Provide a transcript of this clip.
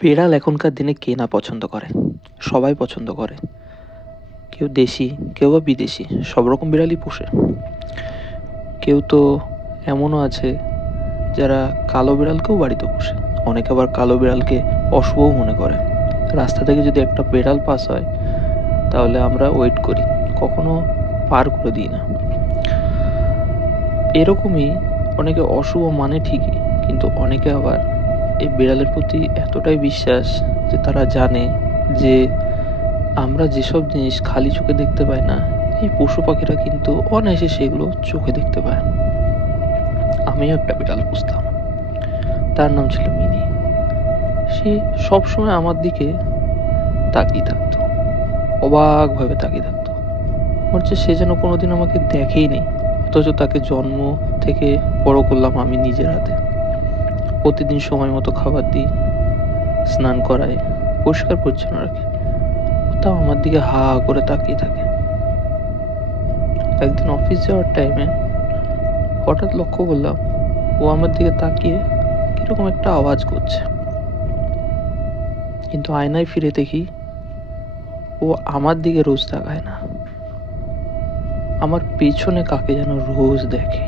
বিড়াল এখনকার দিনে কে না পছন্দ করে? সবাই পছন্দ করে। কেউ দেশি, কেউ বা বিদেশি, সব রকম বিড়ালই পোষে। কেউ তো এমনও আছে যারা কালো বিড়ালকেও বাড়িতে পোষে। অনেকে আবার কালো বিড়ালকে অশুভও মনে করে। রাস্তা থেকে যদি একটা বিড়াল পাস হয় তাহলে আমরা ওয়েট করি, কখনো পার করে দিই না। এরকমই অনেকে অশুভ মানে ঠিকই, কিন্তু অনেকে আবার এই বিড়ালের প্রতি এতটাই বিশ্বাস যে তারা জানে যে আমরা যেসব জিনিস খালি চোখে দেখতে পাই না, এই পশু পাখিরা কিন্তু অনায়াসে সেগুলো চোখে দেখতে পায়। আমিও একটা বিড়াল পুষতাম, তার নাম ছিল মিনি। সে সবসময় আমার দিকে তাকিয়ে থাকতো, অবাক ভাবে তাকিয়ে থাকতো। মনে হচ্ছে সে যেন কোনোদিন আমাকে দেখেই নেই, অথচ তাকে জন্ম থেকে বড় করলাম আমি নিজের হাতে। প্রতিদিন সময় মতো খাবার দিই, স্নান করাই, পরিষ্কার পরিচ্ছন্ন রাখি, তাও আমার দিকে হা হা করে তাকিয়ে থাকে। একদিন অফিস যাওয়ার টাইমে হঠাৎ লক্ষ্য করলাম ও আমার দিকে তাকিয়ে কিরকম একটা আওয়াজ করছে, কিন্তু আয়নায় ফিরে দেখি ও আমার দিকে রোজ তাকায় না, আমার পেছনে কাকে যেন রোজ দেখে।